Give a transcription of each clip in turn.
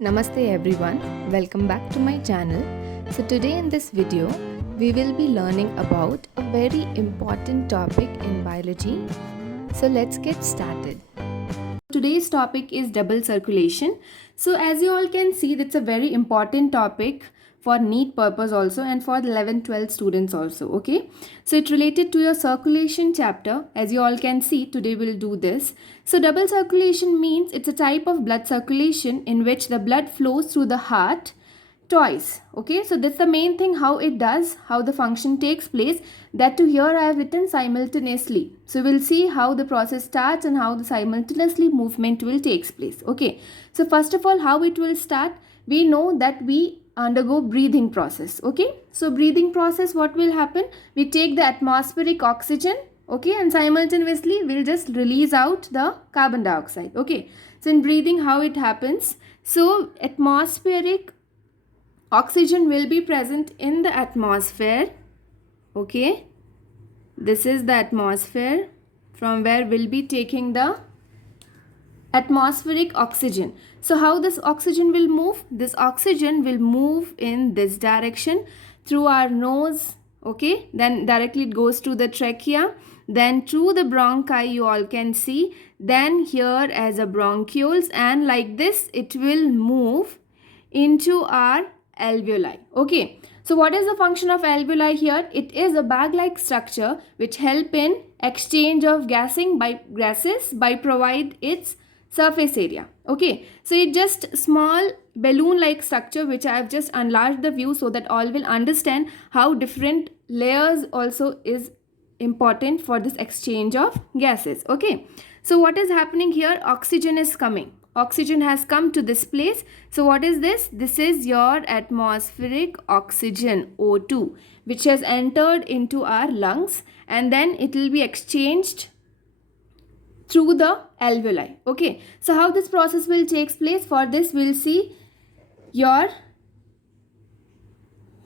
Namaste everyone, welcome back to my channel. So today in this video, we will be learning about a very important topic in biology. So let's get started. Today's topic is double circulation. So as you all can see, that's a very important topic for NEET purpose also and for the 11th 12th students also. Okay, so it related to your circulation chapter. As you all can see, today we'll do this. So double circulation means it's a type of blood circulation in which the blood flows through the heart twice. Okay, so that's the main thing, how it does, how the function takes place. That to here I have written simultaneously. So we'll see how the process starts and how the simultaneously movement will takes place. Okay, so first of all, how it will start, we know that we undergo breathing process. Okay, so breathing process, what will happen, we take the atmospheric oxygen, okay, and simultaneously we'll just release out the carbon dioxide. Okay, so in breathing, how it happens, so atmospheric oxygen will be present in the atmosphere. Okay, this is the atmosphere from where we'll be taking the atmospheric oxygen. So how this oxygen will move, this oxygen will move in this direction through our nose. Okay, then directly it goes to the trachea, then through the bronchi, you all can see, then here as a bronchioles, and like this it will move into our alveoli. Okay, so what is the function of alveoli here? It is a bag-like structure which help in exchange of gases by provide its surface area. Okay, so it just small balloon like structure which I have just enlarged the view so that all will understand how different layers also is important for this exchange of gases. Okay, so what is happening here, oxygen is coming, oxygen has come to this place. So what is this, this is your atmospheric oxygen, O2, which has entered into our lungs, and then it will be exchanged through the alveoli. Okay, so how this process will take place, for this we'll see your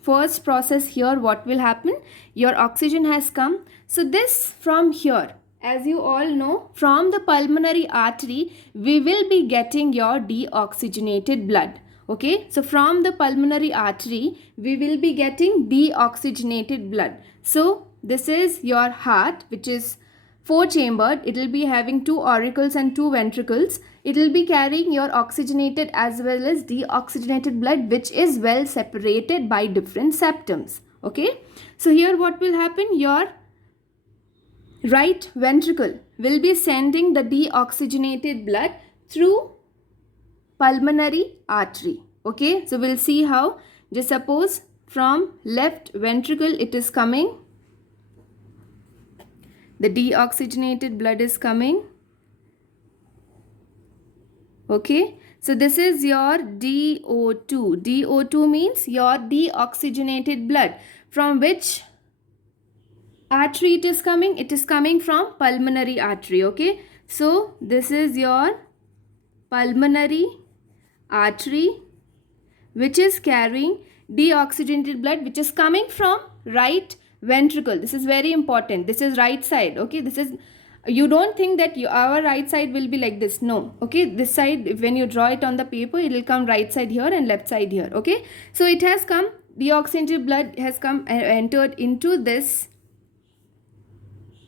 first process here. What will happen, your oxygen has come, so this from here, as you all know, from the pulmonary artery we will be getting your deoxygenated blood. Okay, so from the pulmonary artery we will be getting deoxygenated blood. So this is your heart, which is four chambered. It will be having two auricles and two ventricles. It will be carrying your oxygenated as well as deoxygenated blood, which is well separated by different septums. Okay, so here what will happen, your right ventricle will be sending the deoxygenated blood through pulmonary artery. Okay, so we'll see how. Just suppose from left ventricle it is coming, the deoxygenated blood is coming. Okay, so this is your DO2. DO2 means your deoxygenated blood. From which artery it is coming? It is coming from pulmonary artery. Okay, so this is your pulmonary artery which is carrying deoxygenated blood, which is coming from right ventricle. This is very important, this is right side. Okay, this is, you don't think that our right side will be like this, no. Okay, this side, when you draw it on the paper, it will come right side here and left side here. Okay, so it has come, deoxygenated blood has come and entered into this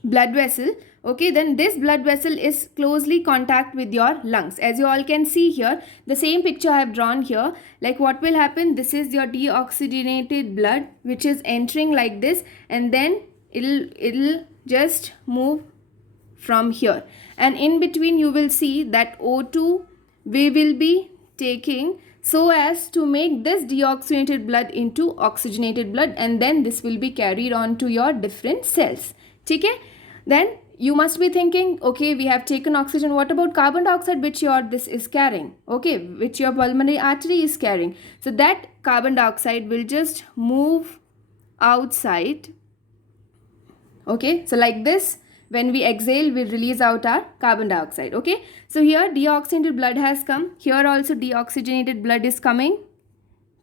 blood vessel. Okay, then this blood vessel is closely contact with your lungs. As you all can see here, the same picture I have drawn here. Like what will happen, this is your deoxygenated blood which is entering like this, and then it'll just move from here, and in between you will see that O2 we will be taking so as to make this deoxygenated blood into oxygenated blood, and then this will be carried on to your different cells. Okay, then you must be thinking, okay, we have taken oxygen, what about carbon dioxide which your this is carrying? Okay, which your pulmonary artery is carrying. So that carbon dioxide will just move outside. Okay, so like this, when we exhale we release out our carbon dioxide. Okay, so here deoxygenated blood has come, here also deoxygenated blood is coming.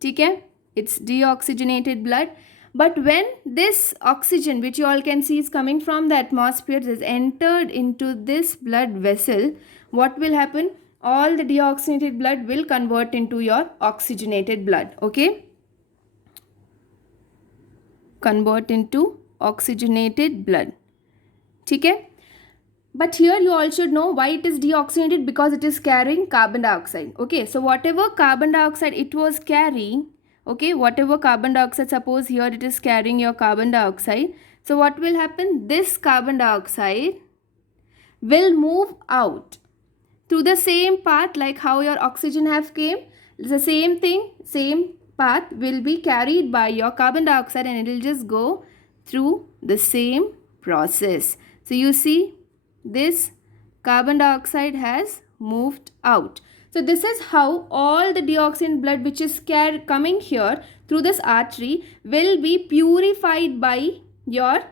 Okay, it's deoxygenated blood. But when this oxygen, which you all can see is coming from the atmosphere, is entered into this blood vessel, what will happen? all the deoxygenated blood will convert into your oxygenated blood. Okay, convert into oxygenated blood. Okay, but here you all should know why it is deoxygenated, because it is carrying carbon dioxide. Okay, so whatever carbon dioxide it was carrying, okay, whatever carbon dioxide, suppose here it is carrying your carbon dioxide. So what will happen? This carbon dioxide will move out through the same path like how your oxygen have came. The same thing, same path will be carried by your carbon dioxide, and it will just go through the same process. So you see, this carbon dioxide has moved out. So this is how all the deoxygenated blood which is coming here through this artery will be purified by your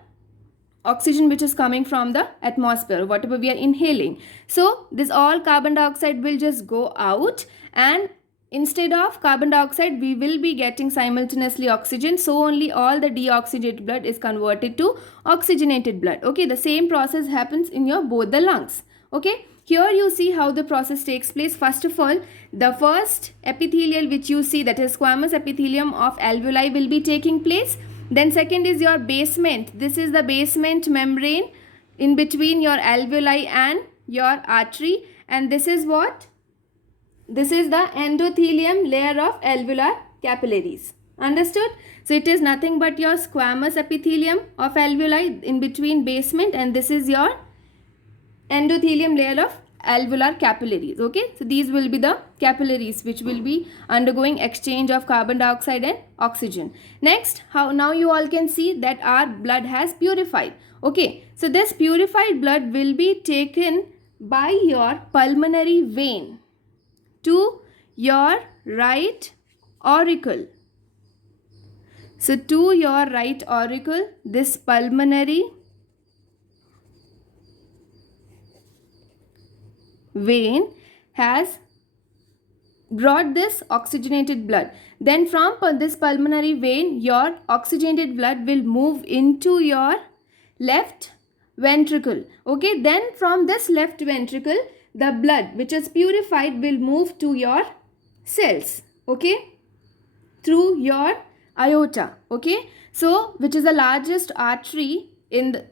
oxygen which is coming from the atmosphere, whatever we are inhaling. So this all carbon dioxide will just go out, and instead of carbon dioxide we will be getting simultaneously oxygen. So only all the deoxygenated blood is converted to oxygenated blood. Okay, the same process happens in your both the lungs. Okay, here you see how the process takes place. First of all, the first epithelial which you see, that is squamous epithelium of alveoli, will be taking place. Then second is your basement. This is the basement membrane in between your alveoli and your artery, and this is what? This is the endothelium layer of alveolar capillaries. Understood? So it is nothing but your squamous epithelium of alveoli in between basement, and this is your endothelium layer of alveolar capillaries. Okay, so these will be the capillaries which will be undergoing exchange of carbon dioxide and oxygen. Next, how now you all can see that our blood has purified. Okay, so this purified blood will be taken by your pulmonary vein to your right auricle. So to your right auricle, this pulmonary vein has brought this oxygenated blood. Then from this pulmonary vein, your oxygenated blood will move into your left ventricle. Okay, then from this left ventricle, the blood which is purified will move to your cells. Okay, through your aorta. Okay, so which is the largest artery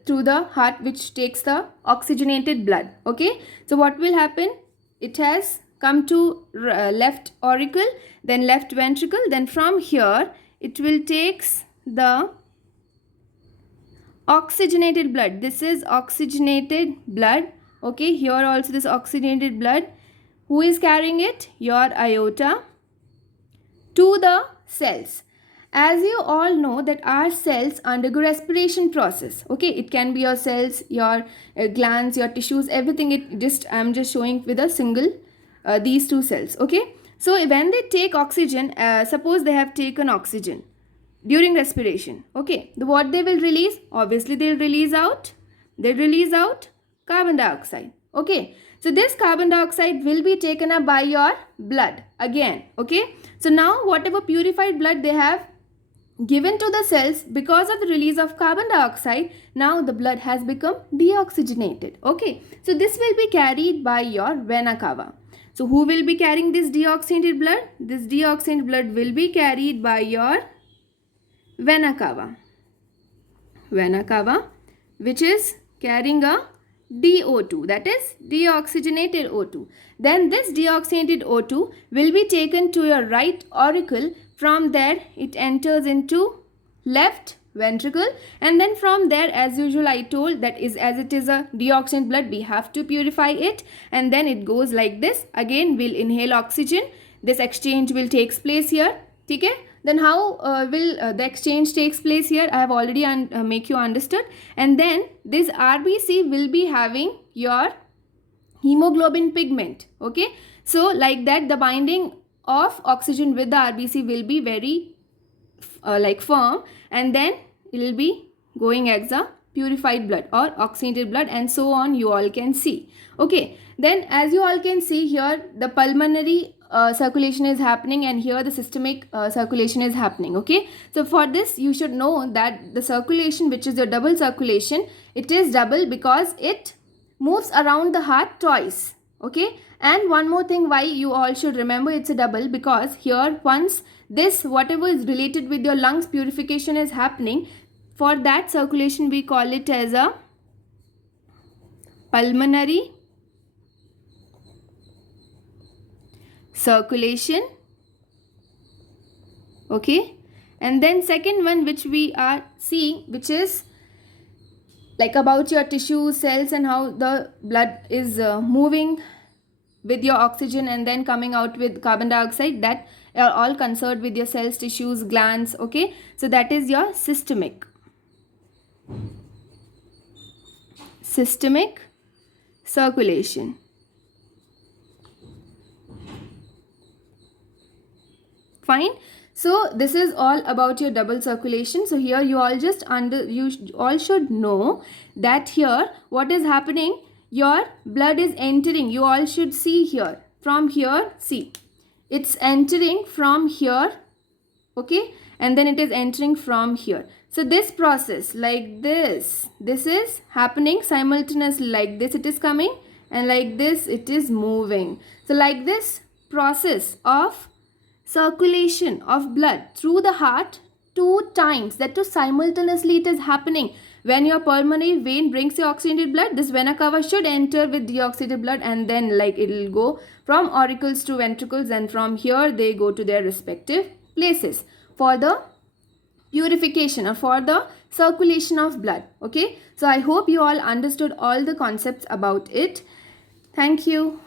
through the heart which takes the oxygenated blood. Okay, so what will happen? It has come to left auricle, then left ventricle, then from here it will takes the oxygenated blood. This is oxygenated blood. Okay, here also this oxygenated blood. Who is carrying it? Your aorta to the cells. As you all know that our cells undergo respiration process. Okay, it can be your cells, your glands, your tissues, everything. I'm just showing with a single these two cells. Okay, so when they take oxygen, suppose they have taken oxygen during respiration. Okay, what they will release? Obviously they'll release out carbon dioxide. Okay, so this carbon dioxide will be taken up by your blood again. Okay, so now whatever purified blood they have given to the cells, because of the release of carbon dioxide, now the blood has become deoxygenated. Okay, so this will be carried by your vena cava. So who will be carrying this deoxygenated blood? This deoxygenated blood will be carried by your vena cava. Vena cava, which is carrying a DO2, that is deoxygenated O2. Then this deoxygenated O2 will be taken to your right auricle. From there it enters into left ventricle, and then from there, as usual I told that is as it is a deoxygenated blood, we have to purify it, and then it goes like this. Again we'll inhale oxygen. This exchange will takes place here. Okay, then how will the exchange takes place here? I have already make you understood. And then this RBC will be having your hemoglobin pigment. Okay, so like that the binding of oxygen with the RBC will be very firm, and then it will be going as a purified blood or oxygenated blood, and so on you all can see. Okay, then as you all can see here, the pulmonary circulation is happening, and here the systemic circulation is happening. Okay, so for this you should know that the circulation, which is the double circulation, it is double because it moves around the heart twice. Okay, and one more thing why you all should remember it's a double, because here once this whatever is related with your lungs purification is happening, for that circulation we call it as a pulmonary circulation. Okay, and then second one which we are seeing, which is like about your tissues, cells, and how the blood is moving with your oxygen and then coming out with carbon dioxide, that are all concerned with your cells, tissues, glands. Okay, so that is your systemic circulation. Fine. So this is all about your double circulation. So here you all should know that here what is happening, your blood is entering. You all should see here, from here, see, it's entering from here. Okay, and then it is entering from here. So this process, like this is happening simultaneously. Like this it is coming, and like this it is moving. So like this process of circulation of blood through the heart 2 times, that too simultaneously it is happening. When your pulmonary vein brings the oxygenated blood, this vena cava should enter with deoxygenated blood, and then like it will go from auricles to ventricles, and from here they go to their respective places for the purification or for the circulation of blood. Okay, so I hope you all understood all the concepts about it. Thank you.